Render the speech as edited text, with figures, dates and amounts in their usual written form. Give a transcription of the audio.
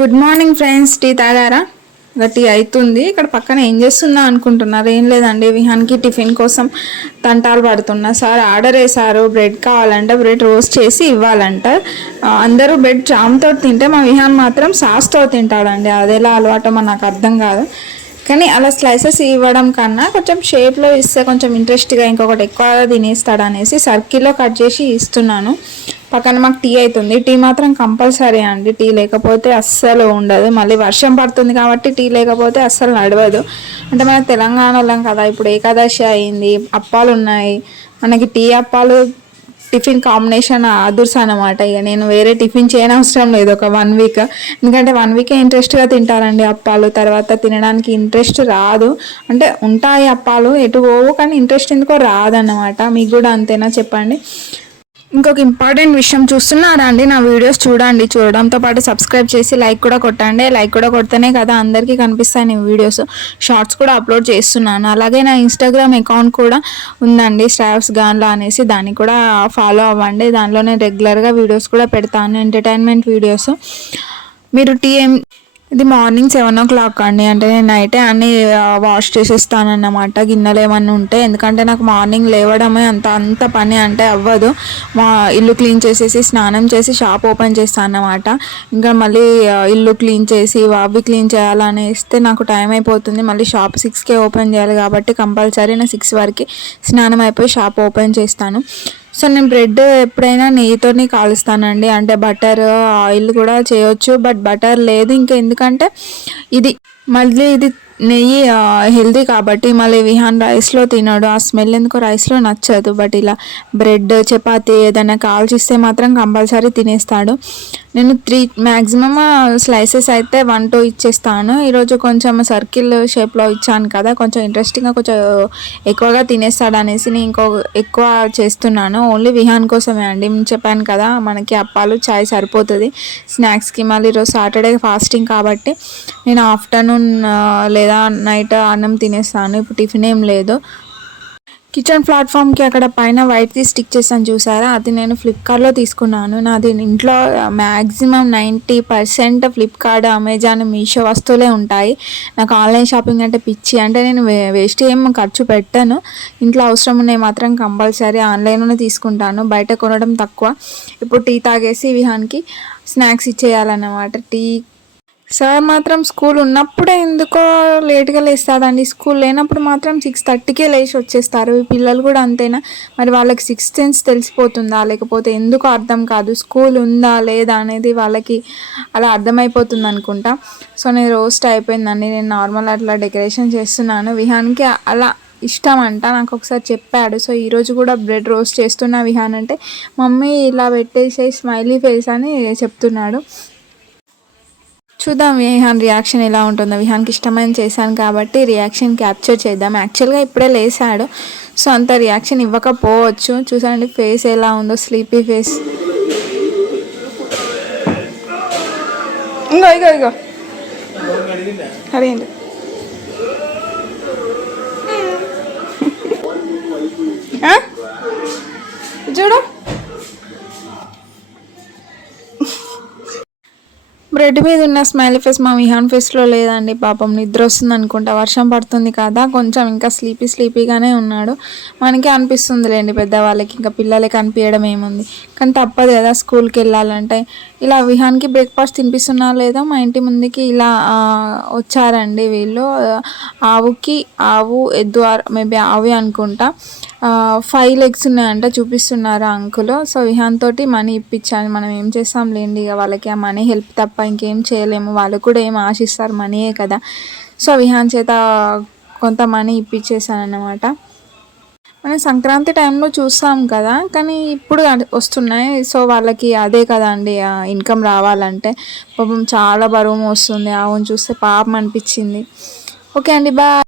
Good morning friends. Tea తాగారా? Tea అవుతుంది. ఇక్కడ పక్కన ఏం చేస్తున్నా అనుకుంటున్నారు? ఏం లేదండి, విహాన్కి టిఫిన్ కోసం తంటాలు పడుతున్నా. సార్ ఆర్డర్ వేశారు, బ్రెడ్ కావాలంట, బ్రెడ్ రోస్ట్ చేసి ఇవ్వాలంట. అందరూ బ్రెడ్ జామ్తో తింటే మా విహాన్ మాత్రం సాస్తో తింటాడండి. అది ఎలా అలవాటో నాకు అర్థం కాదు. కానీ అలా స్లైసెస్ ఇవ్వడం కన్నా కొంచెం షేప్లో ఇస్తే కొంచెం ఇంట్రెస్ట్గా ఇంకొకటి ఎక్కువగా తినేస్తాడు అనేసి సర్కిల్లో కట్ చేసి ఇస్తున్నాను. పక్కన మాకు టీ అవుతుంది. టీ మాత్రం కంపల్సరీ అండి. టీ లేకపోతే అస్సలు ఉండదు. మళ్ళీ వర్షం పడుతుంది కాబట్టి టీ లేకపోతే అస్సలు నడవదు. అంటే మన తెలంగాణ వాళ్ళం కదా, ఇప్పుడు ఏకాదశి అయింది, అప్పాలు ఉన్నాయి, మనకి టీ అప్పాలు టిఫిన్ కాంబినేషన్ అదుర్స్ అనమాట. ఇక నేను వేరే టిఫిన్ చేయనవసరం లేదు ఒక 1 వీక్. ఎందుకంటే 1 వీకే ఇంట్రెస్ట్గా తింటారండి అప్పాలు. తర్వాత తినడానికి ఇంట్రెస్ట్ రాదు. అంటే ఉంటాయి అప్పాలు ఎటు పోవు, కానీ ఇంట్రెస్ట్ ఎందుకో రాదన్నమాట. మీకు కూడా అంతేనా చెప్పండి? ఇంకొక ఇంపార్టెంట్ విషయం, చూస్తున్నారా అండి నా వీడియోస్? చూడండి, చూడడంతో పాటు సబ్స్క్రైబ్ చేసి లైక్ కూడా కొట్టండి. లైక్ కూడా కొడితేనే కదా అందరికీ కనిపిస్తాయి నేను వీడియోస్. షార్ట్స్ కూడా అప్లోడ్ చేస్తున్నాను. అలాగే నా ఇన్స్టాగ్రామ్ అకౌంట్ కూడా ఉందండి, స్టాఫ్స్ గాన్లా అనేసి. దాన్ని కూడా ఫాలో అవ్వండి. దానిలో నేను రెగ్యులర్గా వీడియోస్ కూడా పెడతాను, ఎంటర్టైన్మెంట్ వీడియోస్. మీరు ఇది మార్నింగ్ 7 o'clock అండి. అంటే నేను నైటే అన్నీ వాష్ చేసేస్తానన్నమాట, గిన్నెలు ఏమన్నా ఉంటే. ఎందుకంటే నాకు మార్నింగ్ లేవడమే అంత పని అంటే అవ్వదు. మా ఇల్లు క్లీన్ చేసేసి స్నానం చేసి షాప్ ఓపెన్ చేస్తాను అన్నమాట. ఇంకా మళ్ళీ ఇల్లు క్లీన్ చేసి అవి క్లీన్ చేయాలని ఇస్తే నాకు టైం అయిపోతుంది. మళ్ళీ షాప్ 6కే ఓపెన్ చేయాలి కాబట్టి కంపల్సరీ నేను 6 వరకు స్నానం అయిపోయి షాప్ ఓపెన్ చేస్తాను. సో నేను బ్రెడ్ ఎప్పుడైనా నెయ్యితోని కాలుస్తానండి. అంటే బటర్ ఆయిల్ కూడా చేయొచ్చు, బట్ బటర్ లేదు. ఇంకా ఎందుకంటే ఇది నెయ్యి హెల్తీ కాబట్టి. మళ్ళీ విహాన్ రైస్లో తినడు, ఆ స్మెల్ ఎందుకో రైస్లో నచ్చదు. బట్ ఇలా బ్రెడ్ చపాతి ఏదైనా కాల్చిస్తే మాత్రం కంపల్సరీ తినేస్తాడు. నేను 3 మ్యాక్సిమమ్ స్లైసెస్ అయితే 1-2 ఇచ్చేస్తాను. ఈరోజు కొంచెం సర్కిల్ షేప్లో ఇచ్చాను కదా, కొంచెం ఇంట్రెస్టింగ్గా కొంచెం ఎక్కువగా తినేస్తాడు అనేసి నేను ఎక్కువ చేస్తున్నాను. ఓన్లీ విహాన్ కోసమే అండి. చెప్పాను కదా, మనకి అప్పాలు చాయ్ సరిపోతుంది స్నాక్స్కి. మళ్ళీ ఈరోజు సాటర్డే ఫాస్టింగ్ కాబట్టి నేను ఆఫ్టర్నూన్ లేదా నైట్ అన్నం తినేస్తాను. ఇప్పుడు టిఫిన్ ఏం లేదు. కిచెన్ ప్లాట్ఫామ్కి అక్కడ పైన వైట్ది స్టిక్ చేస్తాను చూసారా, అది నేను ఫ్లిప్కార్ట్లో తీసుకున్నాను. నాది ఇంట్లో మ్యాక్సిమం 90% ఫ్లిప్కార్ట్, అమెజాన్, మీషో వస్తువులే ఉంటాయి. నాకు ఆన్లైన్ షాపింగ్ అంటే పిచ్చి. అంటే నేను వేస్ట్ ఏం ఖర్చు పెట్టాను. ఇంట్లో అవసరం ఉన్నాయి మాత్రం కంపల్సరీ ఆన్లైన్లోనే తీసుకుంటాను, బయట కొనడం తక్కువ. ఇప్పుడు టీ తాగేసి విహాన్కి స్నాక్స్ ఇచ్చేయాలన్నమాట. సార్ మాత్రం స్కూల్ ఉన్నప్పుడే ఎందుకో లేట్గా లేస్తాడండి. స్కూల్ లేనప్పుడు మాత్రం 6:30కే లేచి వచ్చేస్తారు. పిల్లలు కూడా అంతేనా? మరి వాళ్ళకి 6th సెన్స్ తెలిసిపోతుందా, లేకపోతే ఎందుకో అర్థం కాదు. స్కూల్ ఉందా లేదా అనేది వాళ్ళకి అలా అర్థమైపోతుంది అనుకుంటా. సో నేను రోస్ట్ అయిపోయిందండి. నేను నార్మల్ అట్లా డెకరేషన్ చేస్తున్నాను. విహాన్కి అలా ఇష్టం అంట, నాకు ఒకసారి చెప్పాడు. సో ఈరోజు కూడా బ్రెడ్ రోస్ట్ చేస్తున్నా విహాన్ అంటే, మమ్మీ ఇలా పెట్టేసే స్మైలీ ఫేస్ అని చెప్తున్నాడు. చూద్దాం విహాన్ రియాక్షన్ ఎలా ఉంటుందో. విహాన్కి ఇష్టమైన చేశాను కాబట్టి రియాక్షన్ క్యాప్చర్ చేద్దాం. యాక్చువల్గా ఇప్పుడే లేసాడు, సో అంత రియాక్షన్ ఇవ్వకపోవచ్చు. చూసండి ఫేస్ ఎలా ఉందో, స్లీపీ ఫేస్. ఇగో అడిగింది చూడు. బ్రెడ్ మీద ఉన్న స్మైలీ ఫేస్ మా విహాన్ ఫేస్లో లేదండి. పాపం నిద్ర వస్తుంది అనుకుంటా, వర్షం పడుతుంది కదా, కొంచెం ఇంకా స్లీపీగానే ఉన్నాడు. మనకే అనిపిస్తుంది లేండి, పెద్దవాళ్ళకి ఇంకా పిల్లలకి అనిపించడం ఏముంది. కానీ తప్పదు కదా, స్కూల్కి వెళ్ళాలంటే. ఇలా విహాన్కి బ్రేక్ఫాస్ట్ తినిపిస్తున్నా లేదా, మా ఇంటి ముందుకి ఇలా వచ్చారండి వీళ్ళు. ఆవు ఎద్దు, మేబీ ఆవి అనుకుంటా. 5 legs ఉన్నాయంట చూపిస్తున్నారు అంకుల్. సో విహాన్ తోటి మనీ ఇప్పించాను. మనం ఏం చేస్తాం లేండి, ఇక వాళ్ళకి ఆ మనీ హెల్ప్ తప్ప ఇంకేం చేయలేము. వాళ్ళు కూడా ఏం ఆశిస్తారు, మనీయే కదా. సో విహాన్ చేత కొంత మనీ ఇప్పించేసాను అన్నమాట. మనం సంక్రాంతి టైంలో చూస్తాం కదా, కానీ ఇప్పుడు వస్తున్నాయి. సో వాళ్ళకి అదే కదా అండి ఇన్కమ్ రావాలంటే. పాపం చాలా బరువు వస్తుంది. ఆవును చూస్తే పాపం అనిపించింది. ఓకే అండి, బాయ్.